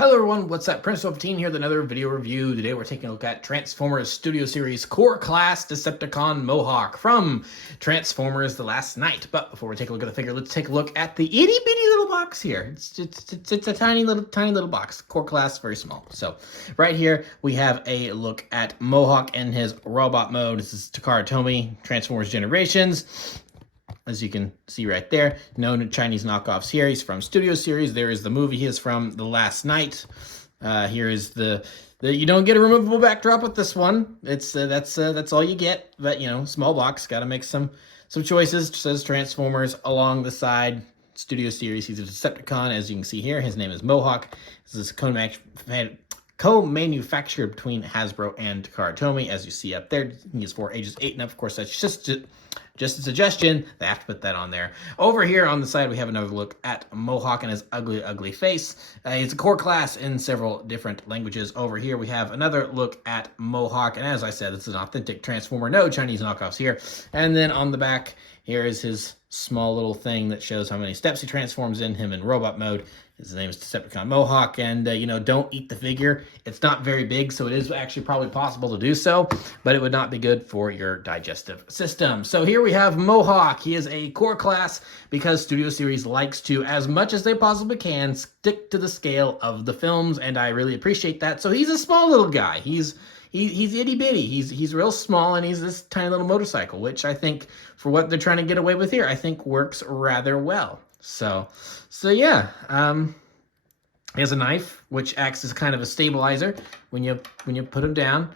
Hello everyone, what's up? Prince15 here with another video review. Today we're taking a look at Transformers Studio Series Core Class Decepticon MOHAWK from Transformers The Last Night. But before we take a look at the figure, let's take a look at the itty bitty little box here. It's a tiny little box. Core Class, very small. So right here we have a look at MOHAWK in his robot mode. This is Takara Tomy, Transformers Generations. As you can see right there, no Chinese knockoffs here. He's from Studio Series. There is the movie he is from The Last Night. Here is the you don't get a removable backdrop with this one. It's that's all you get. But you know, small box. Got to make some choices. It says Transformers along the side. Studio Series. He's a Decepticon, as you can see here. His name is MOHAWK. This is co-manufactured between Hasbro and Takara Tomy, as you see up there. He is for ages 8 and up. Of course, that's just a suggestion. They have to put that on there. Over here on the side, we have another look at MOHAWK and his ugly face. It's a core class in several different languages. Over here, we have another look at MOHAWK. And as I said, it's an authentic Transformer. No Chinese knockoffs here. And then on the back, here is his small little thing that shows how many steps he transforms in him in robot mode. His name is Decepticon MOHAWK, and you know, don't eat the figure. It's not very big, so it is actually probably possible to do so, but it would not be good for your digestive system. So here we have MOHAWK. He is a core class because Studio Series likes to, as much as they possibly can, stick to the scale of the films, and I really appreciate that. So he's a small little guy. He's itty bitty. He's real small, and he's this tiny little motorcycle, which I think, for what they're trying to get away with here, I think works rather well. So yeah, he has a knife which acts as kind of a stabilizer when you put him down.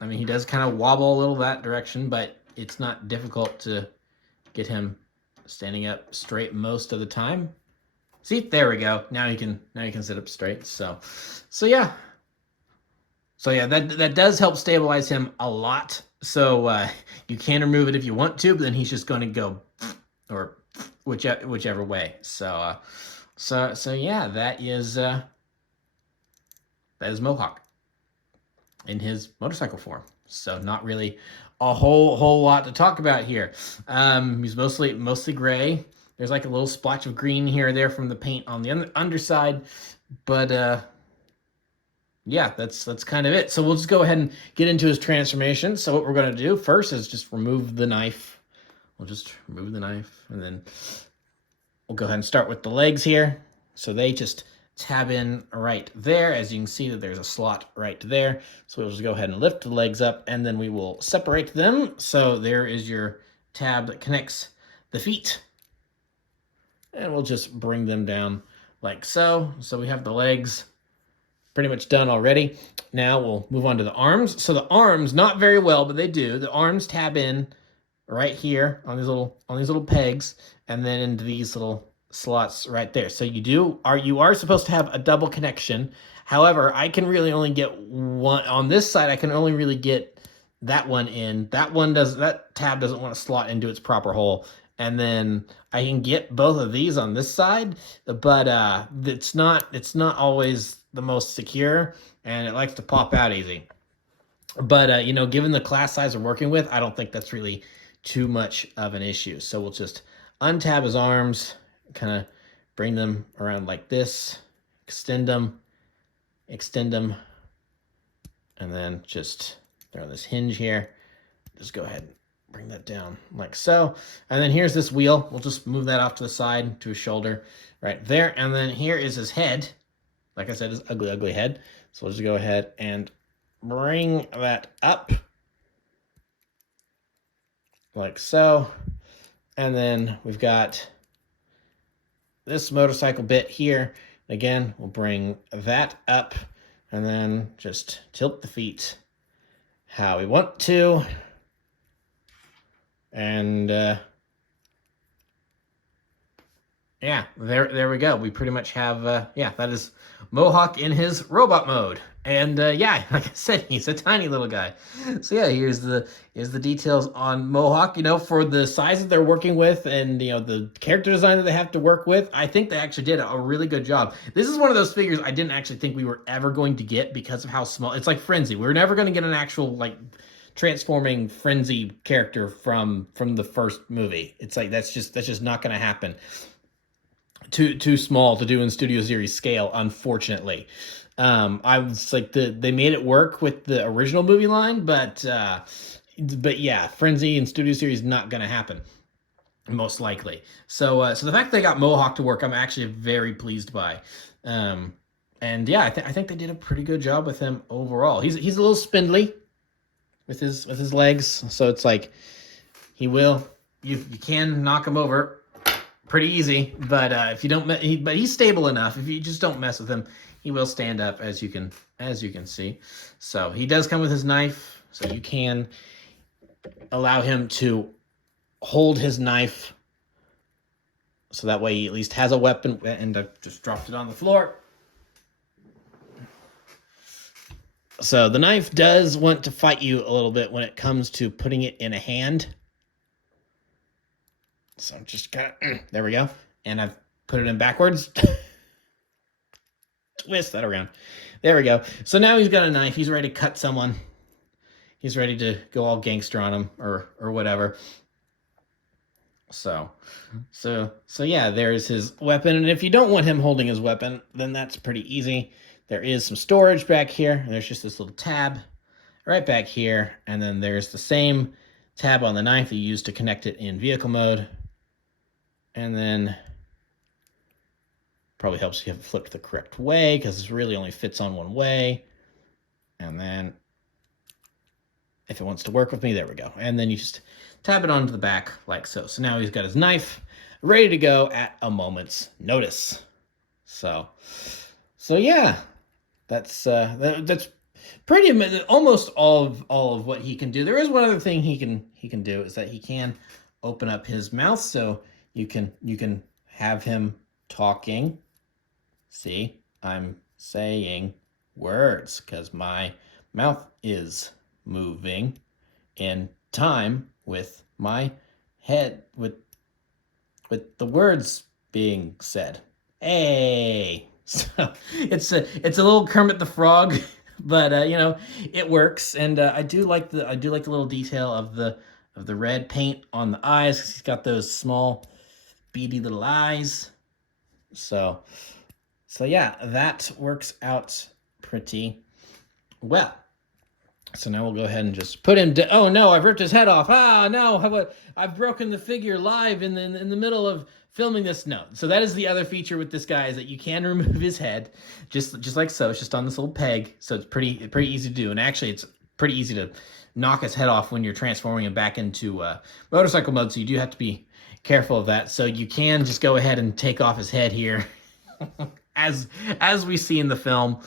I mean, he does kind of wobble a little that direction, but it's not difficult to get him standing up straight most of the time. See, there we go. Now you can sit up straight. So yeah. So yeah, that does help stabilize him a lot. So you can remove it if you want to, but then he's just going to go or whichever way. So yeah, that is MOHAWK in his motorcycle form. So not really a whole lot to talk about here. He's mostly gray. There's like a little splotch of green here or there from the paint on the underside, but yeah, that's kind of it. So we'll just go ahead and get into his transformation. So what we're going to do first is just remove the knife. We'll just remove the knife, and then we'll go ahead and start with the legs here. So they just tab in right there. As you can see that there's a slot right there. So we'll just go ahead and lift the legs up, and then we will separate them. So there is your tab that connects the feet. And we'll just bring them down like so. So we have the legs pretty much done already. Now we'll move on to the arms. So the arms, not very well, but they do. The arms tab in right here on these little pegs, and then into these little slots right there. So you are supposed to have a double connection. However, I can really only get one on this side. I can only really get that one in. That tab doesn't want to slot into its proper hole. And then I can get both of these on this side, but it's not always the most secure, and it likes to pop out easy. But you know, given the class size we're working with, I don't think that's really too much of an issue. So we'll just untab his arms, kind of bring them around like this, extend them, and then just throw this hinge here. Just go ahead and bring that down like so. And then here's this wheel. We'll just move that off to the side to his shoulder right there. And then here is his head. Like I said, his ugly head. So we'll just go ahead and bring that up like so. And then we've got this motorcycle bit here. Again, we'll bring that up and then just tilt the feet how we want to. And yeah, there we go. We pretty much have, yeah, that is MOHAWK in his robot mode. And yeah, like I said, he's a tiny little guy. So yeah, here's the details on MOHAWK. You know, for the size that they're working with, and you know, the character design that they have to work with, I think they actually did a really good job. This is one of those figures I didn't actually think we were ever going to get because of how small. It's like Frenzy. We were never going to get an actual like transforming Frenzy character from the first movie. It's like that's just not going to happen. too small to do in Studio Series scale, unfortunately. I was like they made it work with the original movie line, but yeah, Frenzy and Studio Series not gonna happen, most likely. So so the fact they got MOHAWK to work, I'm actually very pleased by. And yeah, I think they did a pretty good job with him overall. He's a little spindly with his legs, so it's like you can knock him over pretty easy, but if you don't, but he's stable enough. If you just don't mess with him, he will stand up, as you can see. So he does come with his knife, so you can allow him to hold his knife, so that way he at least has a weapon. And I've just dropped it on the floor. So the knife does want to fight you a little bit when it comes to putting it in a hand. So I'm just kind of, there we go. And I've put it in backwards. Twist that around. There we go. So now he's got a knife. He's ready to cut someone. He's ready to go all gangster on him or whatever. So yeah, there's his weapon. And if you don't want him holding his weapon, then that's pretty easy. There is some storage back here. There's just this little tab right back here. And then there's the same tab on the knife that you use to connect it in vehicle mode. And then probably helps you have it flipped the correct way, because this really only fits on one way. And then if it wants to work with me, there we go. And then you just tab it onto the back like so. So now he's got his knife ready to go at a moment's notice. So yeah, that's pretty almost all of what he can do. There is one other thing he can do, is that he can open up his mouth, so you can have him talking. See, I'm saying words because my mouth is moving in time with my head, with the words being said. Hey, so it's a little Kermit the Frog, but you know, it works. And I do like the little detail of the red paint on the eyes, because he's got those small beady little eyes. So yeah, that works out pretty well. So now we'll go ahead and just put him down. Oh no, I've ripped his head off. Ah no, I've broken the figure live in the middle of filming this. No. So that is the other feature with this guy, is that you can remove his head just like so. It's just on this little peg. So it's pretty easy to do. And actually it's pretty easy to knock his head off when you're transforming him back into motorcycle mode. So you do have to be careful of that. So you can just go ahead and take off his head here as we see in the film.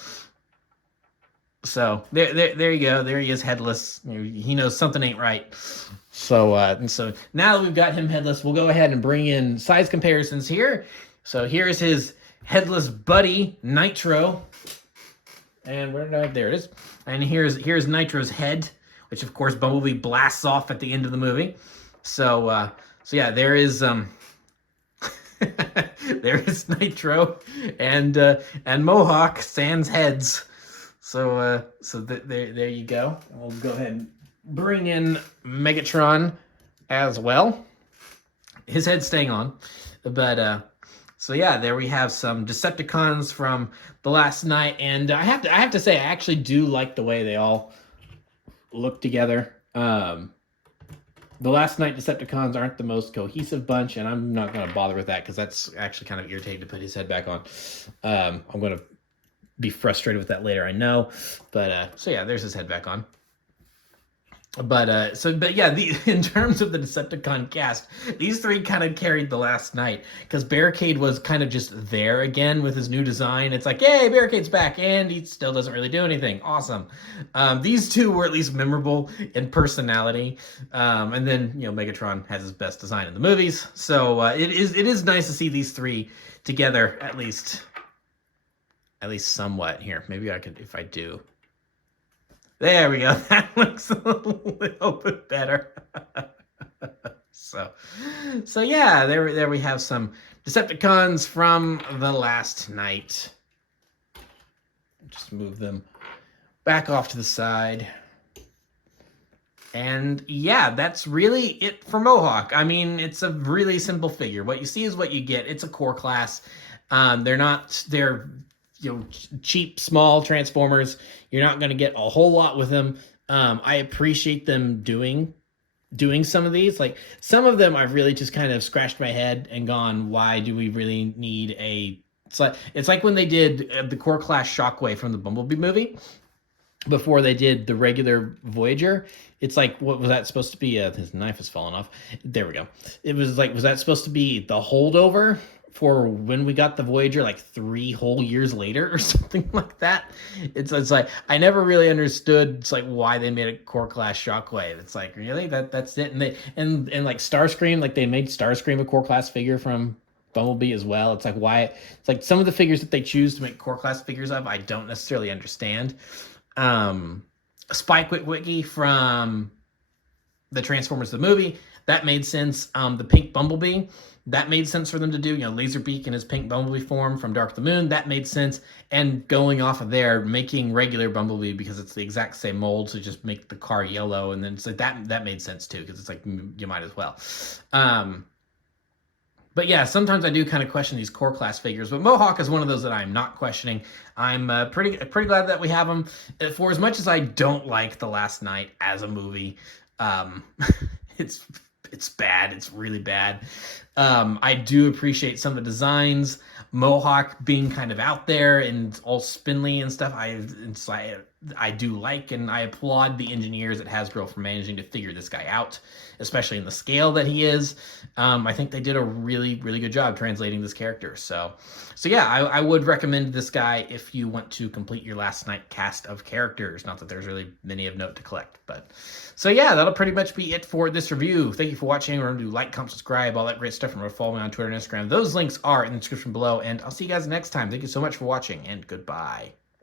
So there you go. There he is, headless. He knows something ain't right. So so now that we've got him headless, we'll go ahead and bring in size comparisons here. So here's his headless buddy, Nitro. And there it is. And here's Nitro's head, which of course Bumblebee blasts off at the end of the movie. So yeah, there is there is Nitro and MOHAWK sans heads. So there you go. We'll go ahead and bring in Megatron as well. His head's staying on, but so yeah, there we have some Decepticons from the last night, and I have to say I actually do like the way they all look together. The last night Decepticons aren't the most cohesive bunch, and I'm not going to bother with that because that's actually kind of irritating to put his head back on. I'm going to be frustrated with that later, I know. But so yeah, there's his head back on. But yeah, in terms of the Decepticon cast, these three kind of carried the last night, because Barricade was kind of just there again with his new design. It's like, yay, Barricade's back, and he still doesn't really do anything. Awesome. These two were at least memorable in personality, and then Megatron has his best design in the movies. So it is nice to see these three together, at least somewhat. Here, maybe I could, if I do. There we go. That looks a little bit better. So yeah, there we have some Decepticons from the last night. Just move them back off to the side. And yeah, that's really it for Mohawk. I mean, it's a really simple figure. What you see is what you get. It's a core class. They're cheap, small Transformers. You're not going to get a whole lot with them. I appreciate them doing some of these. Like some of them, I've really just kind of scratched my head and gone, why do we really need a? It's like when they did the core class Shockwave from the Bumblebee movie before they did the regular Voyager. It's like, what was that supposed to be? His knife has fallen off. There we go. It was like, was that supposed to be the holdover for when we got the Voyager, like 3 whole years later or something like that? It's like, I never really understood. It's like why they made a core class Shockwave. It's like, really, that's it. And they and like Starscream, like they made Starscream a core class figure from Bumblebee as well. It's like, why? It's like some of the figures that they choose to make core class figures of, I don't necessarily understand. Spike Witwicky from the Transformers the movie, that made sense. The pink Bumblebee, that made sense for them to do. Laserbeak in his pink Bumblebee form from Dark of the Moon, that made sense. And going off of there, making regular Bumblebee because it's the exact same mold, so just make the car yellow, and then it's like that made sense too, because it's like you might as well. But yeah, sometimes I do kind of question these core class figures, but Mohawk is one of those that I'm not questioning. I'm pretty glad that we have them. For as much as I don't like The Last Night as a movie, it's bad. It's really bad. I do appreciate some of the designs. Mohawk being kind of out there and all spindly and stuff. I do like, and I applaud the engineers at Hasbro for managing to figure this guy out, especially in the scale that he is. I think they did a really, really good job translating this character. So yeah, I would recommend this guy if you want to complete your Last Night cast of characters. Not that there's really many of note to collect, but so yeah, that'll pretty much be it for this review. Thank you for watching. Remember to like, comment, subscribe, all that great stuff. Remember to follow me on Twitter and Instagram. Those links are in the description below, and I'll see you guys next time. Thank you so much for watching, and goodbye.